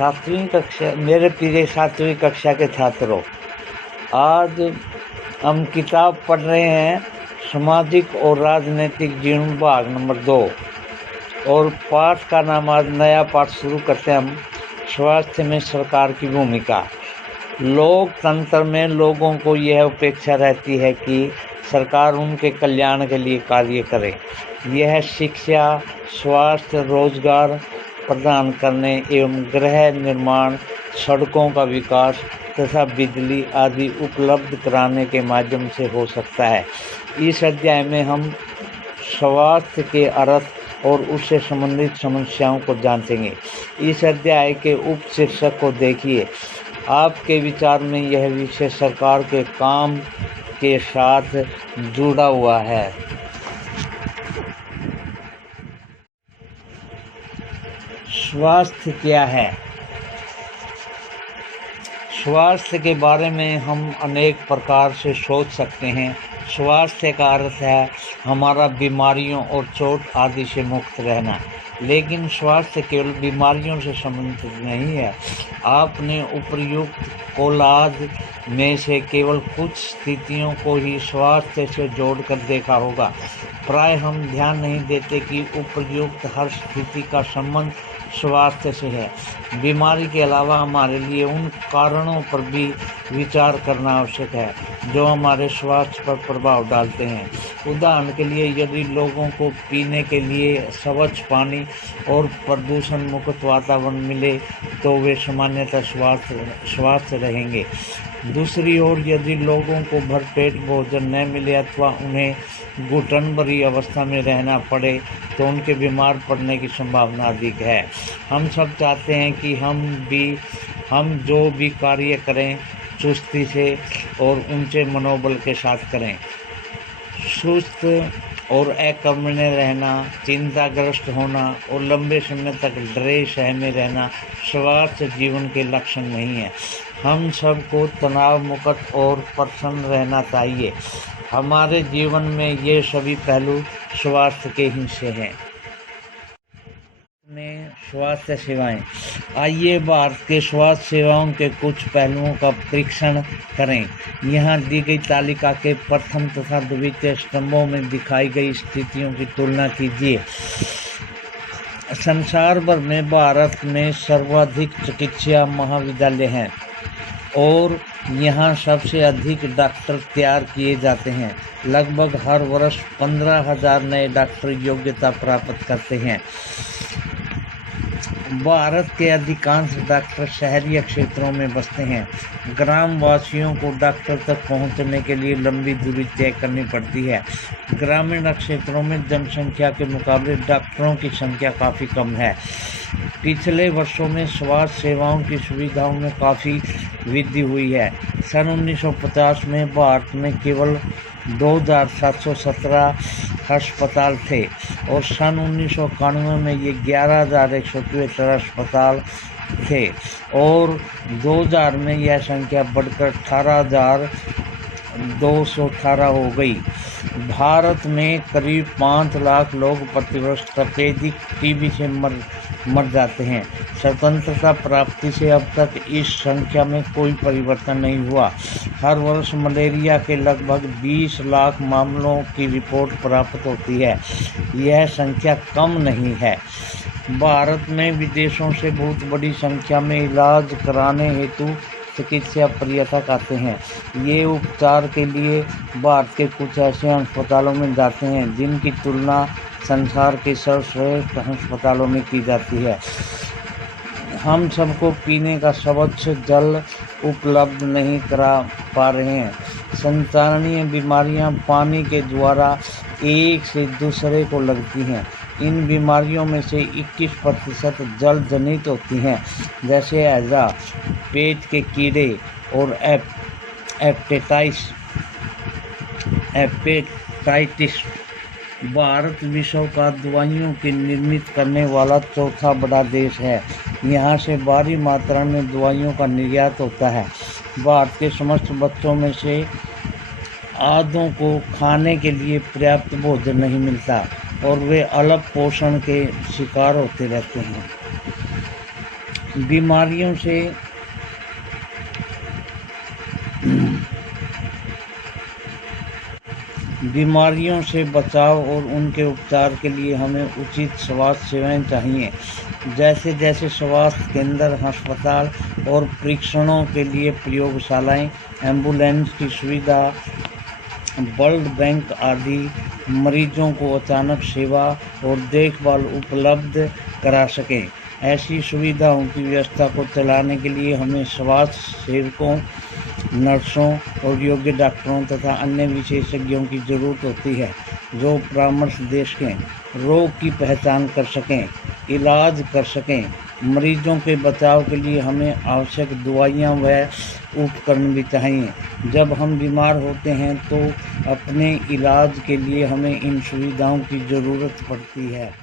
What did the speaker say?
मेरे प्रिय 7वीं कक्षा के छात्रों, आज हम किताब पढ़ रहे हैं सामाजिक और राजनीतिक जीवन भाग नंबर 2 और पाठ का नाम आज नया पाठ शुरू करते हैं हम। स्वास्थ्य में सरकार की भूमिका। लोकतंत्र में लोगों को यह अपेक्षा रहती है कि सरकार उनके कल्याण के लिए कार्य करे। यह शिक्षा, स्वास्थ्य, रोजगार प्रदान करने एवं गृह निर्माण, सड़कों का विकास तथा बिजली आदि उपलब्ध कराने के माध्यम से हो सकता है। इस अध्याय में हम स्वास्थ्य के अर्थ और उससे संबंधित समस्याओं को जांचेंगे। इस अध्याय के उप शीर्षक को देखिए। आपके विचार में यह विषय सरकार के काम के साथ जुड़ा हुआ है। स्वास्थ्य क्या है? स्वास्थ्य के बारे में हम अनेक प्रकार से सोच सकते हैं। स्वास्थ्य का अर्थ है हमारा बीमारियों और चोट आदि से मुक्त रहना, लेकिन स्वास्थ्य केवल बीमारियों से संबंधित नहीं है। आपने उपर्युक्त कोलाज में से केवल कुछ स्थितियों को ही स्वास्थ्य से जोड़कर देखा होगा। प्राय हम ध्यान नहीं देते कि उपर्युक्त हर स्थिति का संबंध स्वास्थ्य से है। बीमारी के अलावा हमारे लिए उन कारणों पर भी विचार करना आवश्यक है जो हमारे स्वास्थ्य पर प्रभाव डालते हैं। उदाहरण के लिए, यदि लोगों को पीने के लिए स्वच्छ पानी और प्रदूषण मुक्त वातावरण मिले तो वे सामान्यतः स्वस्थ रहेंगे। दूसरी ओर, यदि लोगों को भरपेट भोजन न मिले अथवा उन्हें घुटन भरी अवस्था में रहना पड़े तो उनके बीमार पड़ने की संभावना अधिक है। हम सब चाहते हैं कि हम जो भी कार्य करें चुस्ती से और ऊंचे मनोबल के साथ करें। सुस्त और अकर्मण्य रहना, चिंताग्रस्त होना और लंबे समय तक डरे सहमे रहना स्वस्थ जीवन के लक्षण नहीं है। हम सबको तनाव मुक्त और प्रसन्न रहना चाहिए। हमारे जीवन में ये सभी पहलू स्वास्थ्य के हिस्से हैं। स्वास्थ्य सेवाएं। आइए भारत के स्वास्थ्य सेवाओं के कुछ पहलुओं का परीक्षण करें। यहाँ दी गई तालिका के प्रथम तथा द्वितीय स्तंभों में दिखाई गई स्थितियों की तुलना कीजिए। संसार भर में भारत में सर्वाधिक चिकित्सा महाविद्यालय हैं और यहाँ सबसे अधिक डॉक्टर तैयार किए जाते हैं। लगभग हर वर्ष 15,000 नए डॉक्टर योग्यता प्राप्त करते हैं। भारत के अधिकांश डॉक्टर शहरी क्षेत्रों में बसते हैं। ग्राम वासियों को डॉक्टर तक पहुंचने के लिए लंबी दूरी तय करनी पड़ती है। ग्रामीण क्षेत्रों में जनसंख्या के मुकाबले डॉक्टरों की संख्या काफ़ी कम है। पिछले वर्षों में स्वास्थ्य सेवाओं की सुविधाओं में काफ़ी वृद्धि हुई है। सन 1950 में भारत में केवल 2,717 अस्पताल थे और सन 1991 में ये 11,173 अस्पताल थे और 2000 में यह संख्या बढ़कर 18,218 हो गई। भारत में करीब 5 लाख लोग प्रतिवर्ष तपेदिक टीबी से मर जाते हैं। स्वतंत्रता प्राप्ति से अब तक इस संख्या में कोई परिवर्तन नहीं हुआ। हर वर्ष मलेरिया के लगभग 20 लाख मामलों की रिपोर्ट प्राप्त होती है। यह संख्या कम नहीं है। भारत में विदेशों से बहुत बड़ी संख्या में इलाज कराने हेतु चिकित्सा पर्यटक आते हैं। ये उपचार के लिए भारत के कुछ ऐसे अस्पतालों में जाते हैं जिनकी तुलना संसार के सर्वश्रेष्ठ अस्पतालों में की जाती है। हम सबको पीने का स्वच्छ जल उपलब्ध नहीं करा पा रहे हैं। संचारणीय बीमारियां पानी के द्वारा एक से दूसरे को लगती हैं। इन बीमारियों में से 21% जल जनित होती हैं, जैसे हैजा, पेट के कीड़े और हेपेटाइटिस। भारत विश्व का दवाइयों की निर्मित करने वाला चौथा बड़ा देश है। यहाँ से भारी मात्रा में दवाइयों का निर्यात होता है। भारत के समस्त बच्चों में से आधों को खाने के लिए पर्याप्त भोजन नहीं मिलता और वे अल्प पोषण के शिकार होते रहते हैं। बीमारियों से बचाव और उनके उपचार के लिए हमें उचित स्वास्थ्य सेवाएं चाहिए। जैसे जैसे स्वास्थ्य केंद्र, अस्पताल और परीक्षणों के लिए प्रयोगशालाएं, एम्बुलेंस की सुविधा, ब्लड बैंक आदि मरीजों को अचानक सेवा और देखभाल उपलब्ध करा सकें। ऐसी सुविधाओं की व्यवस्था को चलाने के लिए हमें स्वास्थ्य सेवकों, नर्सों और योग्य डॉक्टरों तथा अन्य विशेषज्ञों की जरूरत होती है, जो परामर्श दे सकें, रोग की पहचान कर सकें, इलाज कर सकें। मरीजों के बचाव के लिए हमें आवश्यक दवाइयाँ व उपकरण भी चाहिए। जब हम बीमार होते हैं तो अपने इलाज के लिए हमें इन सुविधाओं की ज़रूरत पड़ती है।